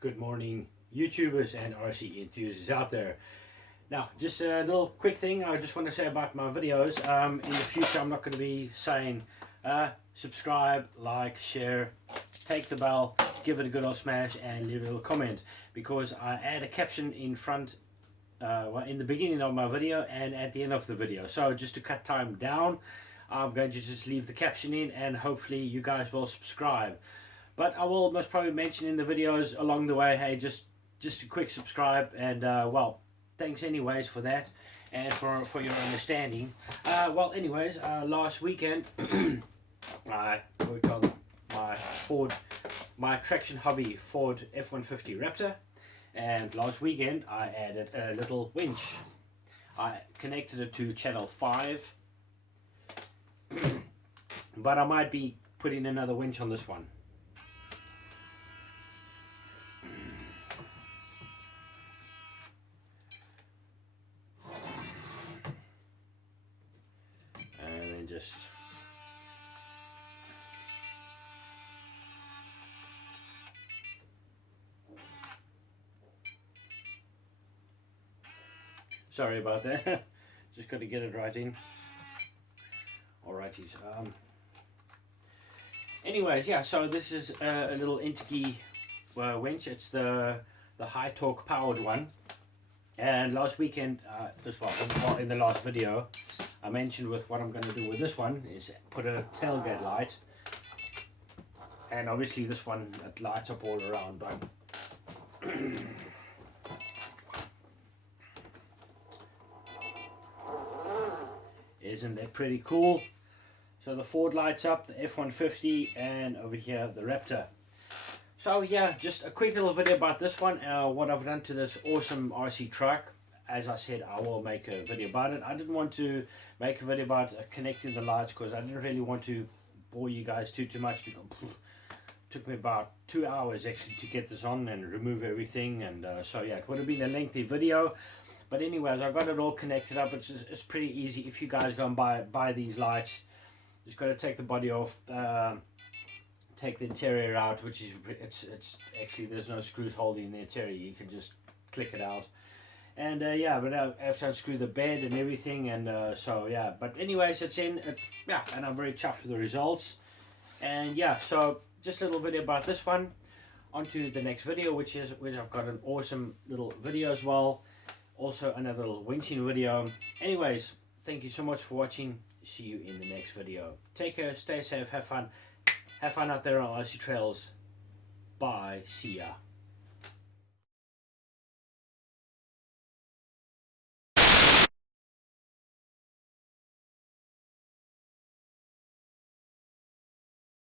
Good morning, YouTubers and RC enthusiasts out there. Now, just a little quick thing I just want to say about my videos. In the future, I'm not going to be saying subscribe, like, share, take the bell, give it a good old smash, and leave a little comment, because I add a caption in front, in the beginning of my video and at the end of the video. So just to cut time down, I'm going to just leave the caption in, and hopefully you guys will subscribe. But I will most probably mention in the videos along the way, hey, just a quick subscribe, and well, thanks anyways for that, and for your understanding. Well, anyways, last weekend I worked on my traction hobby Ford F-150 Raptor, and last weekend I added a little winch. I connected it to channel 5, but I might be putting another winch on this one. Just sorry about that. Just got to get it right in. Alrighties. Anyways, yeah. So this is a little Intigi winch. It's the high torque powered one. And last weekend, as well, in the last video, I mentioned with what I'm going to do with this one is put a tailgate light, and obviously this one, it lights up all around, but isn't that pretty cool? So the Ford lights up, the F-150, and over here the Raptor. So yeah, just a quick little video about this one, what I've done to this awesome RC truck. As I said, I will make a video about it. I didn't want to make a video about connecting the lights because I didn't really want to bore you guys too much, because it took me about 2 hours actually to get this on and remove everything, and so yeah, it would have been a lengthy video. But anyways, I got it all connected up. It's pretty easy. If you guys go and buy these lights, just got to take the body off, take the interior out, which is it's actually, there's no screws holding the interior. You can just click it out. And yeah, but I have to unscrew the bed and everything, and so yeah. But anyways, it's in, yeah, and I'm very chuffed with the results. And yeah, so just a little video about this one. On to the next video, which I've got an awesome little video as well. Also another little winching video. Anyways, thank you so much for watching. See you in the next video. Take care, stay safe, have fun out there on RC trails. Bye, see ya.